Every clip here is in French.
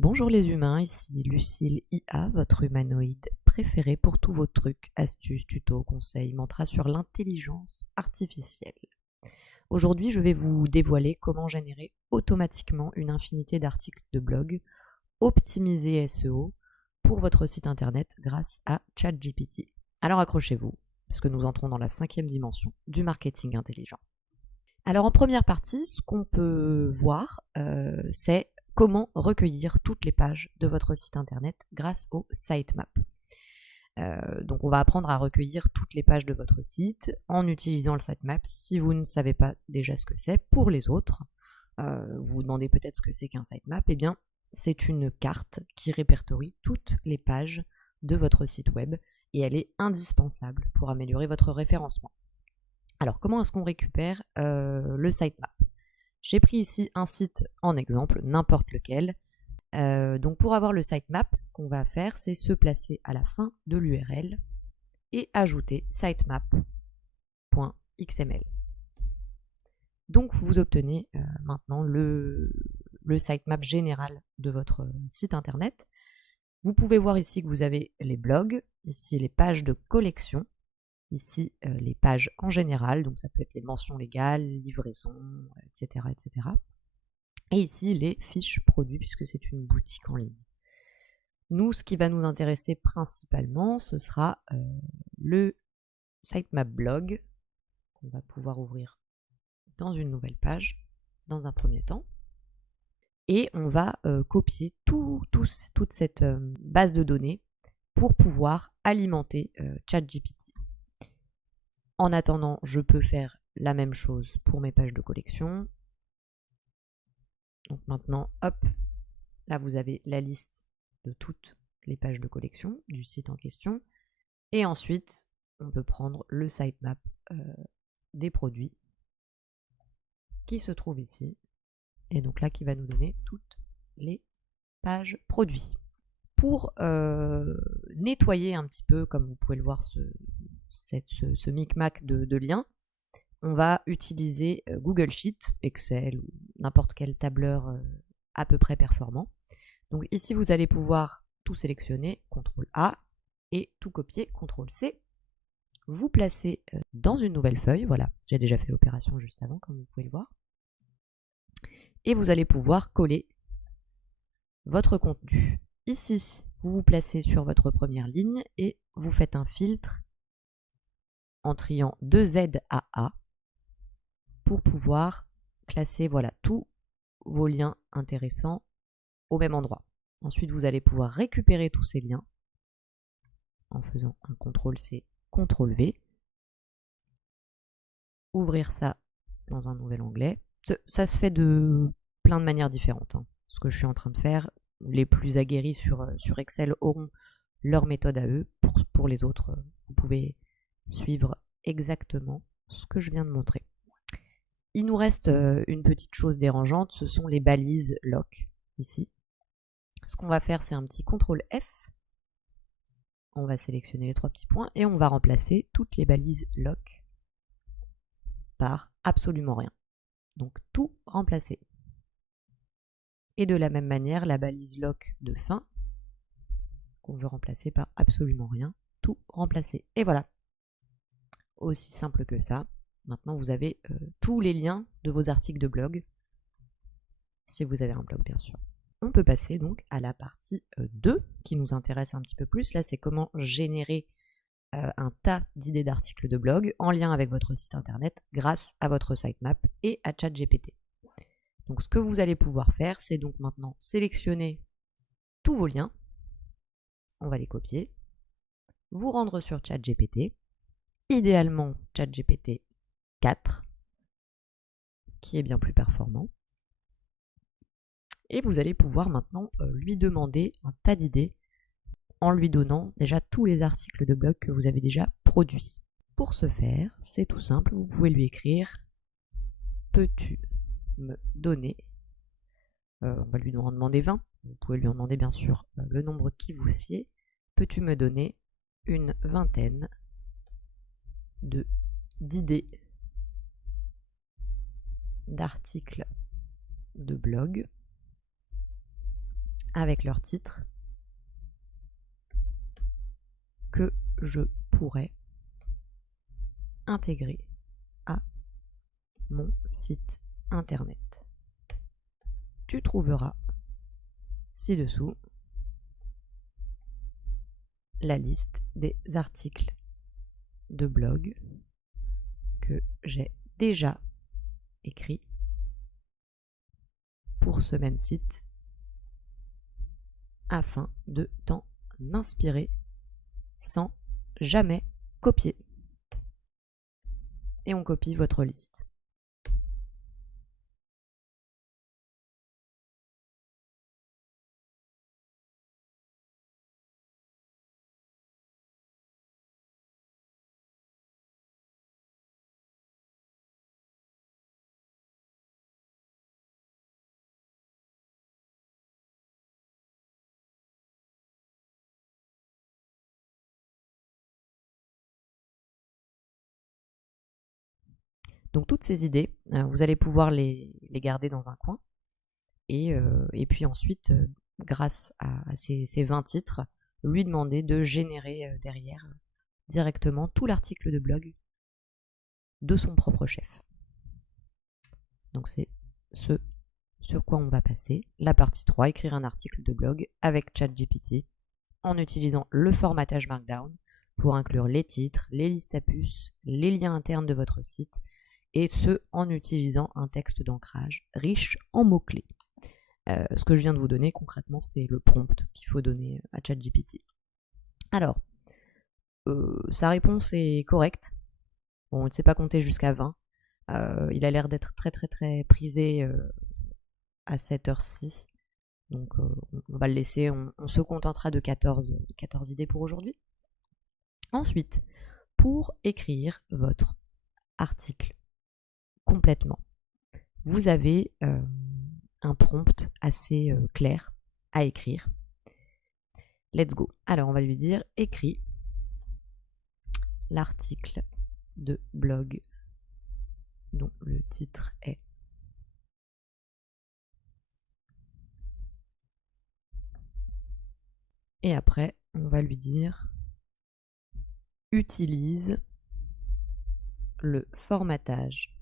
Bonjour les humains, ici Lucille IA, votre humanoïde préféré pour tous vos trucs, astuces, tutos, conseils, mantras sur l'intelligence artificielle. Aujourd'hui, je vais vous dévoiler comment générer automatiquement une infinité d'articles de blog optimisés SEO pour votre site internet grâce à ChatGPT. Alors accrochez-vous, parce que nous entrons dans la 5e dimension du marketing intelligent. Alors en première partie, ce qu'on peut voir, c'est comment recueillir toutes les pages de votre site internet grâce au sitemap. Donc on va apprendre à recueillir toutes les pages de votre site en utilisant le sitemap. Si vous ne savez pas déjà ce que c'est, pour les autres, vous vous demandez peut-être ce que c'est qu'un sitemap, eh bien c'est une carte qui répertorie toutes les pages de votre site web et elle est indispensable pour améliorer votre référencement. Alors, comment est-ce qu'on récupère le sitemap? J'ai pris ici un site en exemple, n'importe lequel. Donc, pour avoir le sitemap, ce qu'on va faire, c'est se placer à la fin de l'URL et ajouter sitemap.xml. Donc, vous obtenez maintenant le sitemap général de votre site internet. Vous pouvez voir ici que vous avez les blogs, ici les pages de collection, ici les pages en général, donc ça peut être les mentions légales, livraison, etc., etc. Et ici les fiches produits, puisque c'est une boutique en ligne. Nous, ce qui va nous intéresser principalement, ce sera le sitemap blog, qu'on va pouvoir ouvrir dans une nouvelle page, dans un premier temps. Et on va copier toute cette base de données pour pouvoir alimenter ChatGPT. En attendant, je peux faire la même chose pour mes pages de collection. Donc maintenant, hop, là vous avez la liste de toutes les pages de collection du site en question. Et ensuite, on peut prendre le sitemap des produits qui se trouve ici. Et donc là, qui va nous donner toutes les pages produits. Pour nettoyer un petit peu, comme vous pouvez le voir, ce micmac de liens, on va utiliser Google Sheet, Excel ou n'importe quel tableur à peu près performant. Donc ici, vous allez pouvoir tout sélectionner, CTRL A, et tout copier, CTRL C. Vous placez dans une nouvelle feuille, voilà, j'ai déjà fait l'opération juste avant, comme vous pouvez le voir. Et vous allez pouvoir coller votre contenu. Ici, vous vous placez sur votre première ligne et vous faites un filtre en triant de Z à A pour pouvoir classer voilà, tous vos liens intéressants au même endroit. Ensuite, vous allez pouvoir récupérer tous ces liens en faisant un CTRL-C, CTRL-V. Ouvrir ça dans un nouvel onglet. Ça se fait de plein de manières différentes. Ce que je suis en train de faire, les plus aguerris sur Excel auront leur méthode à eux. Pour les autres, vous pouvez suivre exactement ce que je viens de montrer. Il nous reste une petite chose dérangeante, ce sont les balises lock, ici. Ce qu'on va faire, c'est un petit CTRL F. On va sélectionner les 3 petits points et on va remplacer toutes les balises lock par absolument rien. Donc tout remplacer. Et de la même manière, la balise lock de fin, qu'on veut remplacer par absolument rien, tout remplacer. Et voilà. Aussi simple que ça. Maintenant, vous avez tous les liens de vos articles de blog, si vous avez un blog bien sûr. On peut passer donc à la partie 2 qui nous intéresse un petit peu plus. Là, c'est comment générer un tas d'idées d'articles de blog en lien avec votre site internet grâce à votre sitemap et à ChatGPT. Donc ce que vous allez pouvoir faire, c'est donc maintenant sélectionner tous vos liens. On va les copier, vous rendre sur ChatGPT, idéalement ChatGPT 4, qui est bien plus performant. Et vous allez pouvoir maintenant lui demander un tas d'idées en lui donnant déjà tous les articles de blog que vous avez déjà produits. Pour ce faire, c'est tout simple, vous pouvez lui écrire « Peux-tu me donner ?» On va lui en demander 20. Vous pouvez lui en demander bien sûr le nombre qui vous sied. « Peux-tu me donner une vingtaine d'idées d'articles de blog avec leur titre que je pourrais intégrer à mon site internet. Tu trouveras ci-dessous la liste des articles de blog que j'ai déjà écrits pour ce même site afin de t'en inspirer sans jamais copier. Et on copie votre liste. Donc toutes ces idées, vous allez pouvoir les garder dans un coin. Et puis ensuite, grâce à ces 20 titres, lui demander de générer derrière directement tout l'article de blog de son propre chef. Donc c'est ce sur quoi on va passer. La partie 3, écrire un article de blog avec ChatGPT en utilisant le formatage Markdown pour inclure les titres, les listes à puces, les liens internes de votre site, et ce en utilisant un texte d'ancrage riche en mots-clés. Ce que je viens de vous donner concrètement, c'est le prompt qu'il faut donner à ChatGPT. Alors, sa réponse est correcte. Bon, il ne sait pas compter jusqu'à 20. Il a l'air d'être très très très prisé à cette heure-ci. Donc on va le laisser, on se contentera de 14 idées pour aujourd'hui. Ensuite, pour écrire votre article complètement, vous avez un prompt assez clair à écrire. Let's go. Alors on va lui dire écris l'article de blog dont le titre est et après on va lui dire utilise le formatage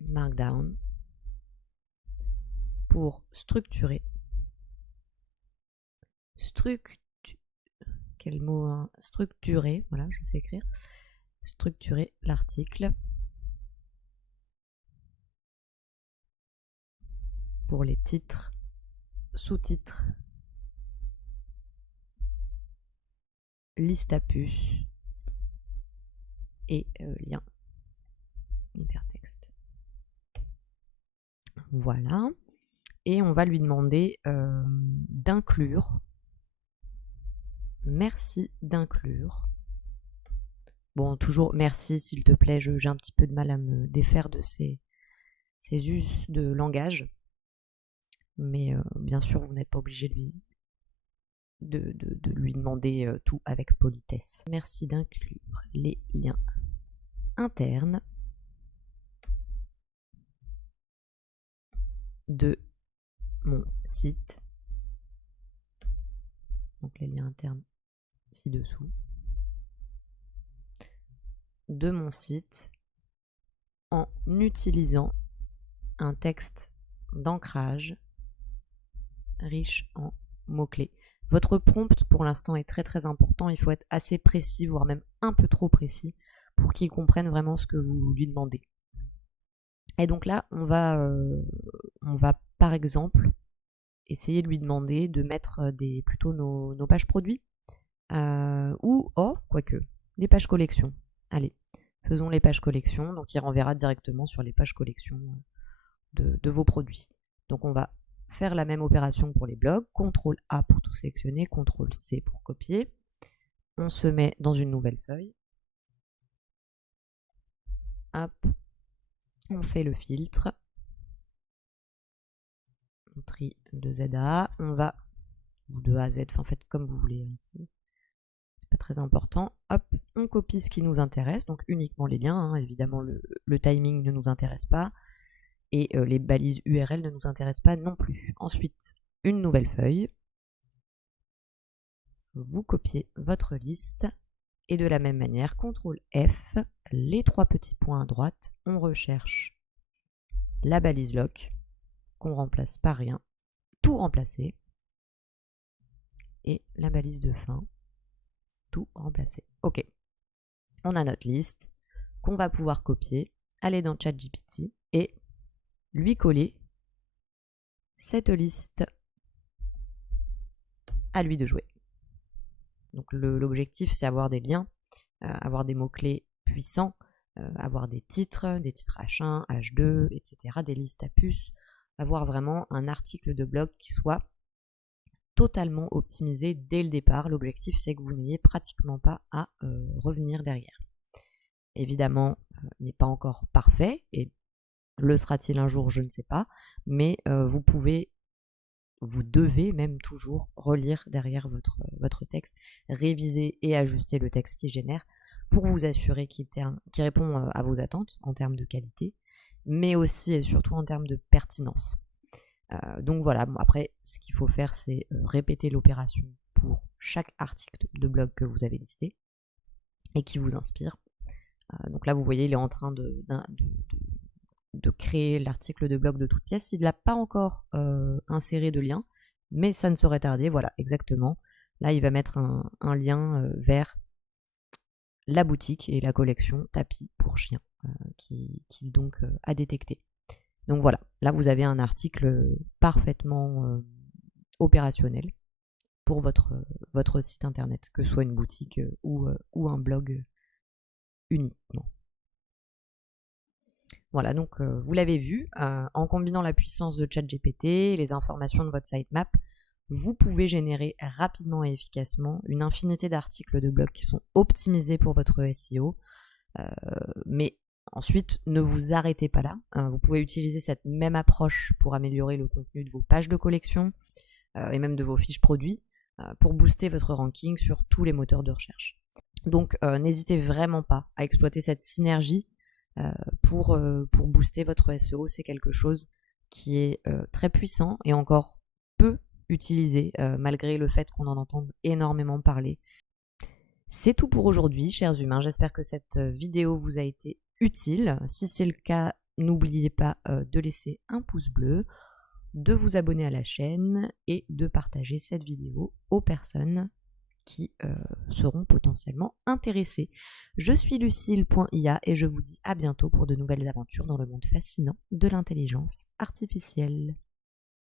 Markdown pour structurer quel mot hein? Structurer, voilà, je sais écrire, structurer l'article pour les titres, sous-titres, liste à puces et lien hypertexte. Voilà. Et on va lui demander d'inclure. Merci d'inclure. Bon, toujours merci s'il te plaît, j'ai un petit peu de mal à me défaire de ces us de langage. Mais bien sûr, vous n'êtes pas obligé de lui demander tout avec politesse. Merci d'inclure les liens internes de mon site. Donc les liens internes ci-dessous. De mon site en utilisant un texte d'ancrage riche en mots-clés. Votre prompt pour l'instant est très très important, il faut être assez précis, voire même un peu trop précis pour qu'il comprenne vraiment ce que vous lui demandez. Et donc là, on va par exemple essayer de lui demander de mettre plutôt nos pages produits ou, quoique, des pages collection. Allez, faisons les pages collection, donc il renverra directement sur les pages collection de vos produits. Donc on va faire la même opération pour les blogs, CTRL A pour tout sélectionner, CTRL C pour copier. On se met dans une nouvelle feuille. Hop, on fait le filtre. On trie de Z à A, on va, ou de A à Z, enfin faites comme vous voulez, hein, c'est pas très important. Hop, on copie ce qui nous intéresse, donc uniquement les liens, hein, évidemment le timing ne nous intéresse pas, et les balises URL ne nous intéressent pas non plus. Ensuite, une nouvelle feuille, vous copiez votre liste et de la même manière, CTRL F, les 3 petits points à droite, on recherche la balise lock qu'on remplace par rien, tout remplacer, et la balise de fin, tout remplacer. Ok, on a notre liste qu'on va pouvoir copier, aller dans ChatGPT et lui coller cette liste. À lui de jouer. Donc l'objectif, c'est avoir des liens, avoir des mots-clés puissants, avoir des titres H1, H2, etc., des listes à puces, avoir vraiment un article de blog qui soit totalement optimisé dès le départ. L'objectif, c'est que vous n'ayez pratiquement pas à revenir derrière. Évidemment, n'est pas encore parfait, et le sera-t-il un jour, je ne sais pas, mais vous devez même toujours relire derrière votre texte, réviser et ajuster le texte qui génère pour vous assurer qu'il répond à vos attentes en termes de qualité, mais aussi et surtout en termes de pertinence. Donc voilà, bon, après, ce qu'il faut faire, c'est répéter l'opération pour chaque article de blog que vous avez listé et qui vous inspire. Donc là, vous voyez, il est en train de créer l'article de blog de toute pièce. Il n'a pas encore inséré de lien, mais ça ne saurait tarder. Voilà, exactement. Là, il va mettre un lien vers la boutique et la collection tapis pour chiens qu'il donc a détecté. Donc voilà, là vous avez un article parfaitement opérationnel pour votre site internet, que ce soit une boutique ou un blog uniquement. Voilà, donc vous l'avez vu, en combinant la puissance de ChatGPT, les informations de votre sitemap, vous pouvez générer rapidement et efficacement une infinité d'articles de blog qui sont optimisés pour votre SEO, mais ensuite, ne vous arrêtez pas là. Vous pouvez utiliser cette même approche pour améliorer le contenu de vos pages de collection et même de vos fiches produits pour booster votre ranking sur tous les moteurs de recherche. Donc, n'hésitez vraiment pas à exploiter cette synergie pour booster votre SEO. C'est quelque chose qui est très puissant et encore peu utilisé malgré le fait qu'on en entende énormément parler. C'est tout pour aujourd'hui, chers humains. J'espère que cette vidéo vous a été utile. Si c'est le cas, n'oubliez pas de laisser un pouce bleu, de vous abonner à la chaîne et de partager cette vidéo aux personnes qui seront potentiellement intéressées. Je suis Lucille.ia et je vous dis à bientôt pour de nouvelles aventures dans le monde fascinant de l'intelligence artificielle.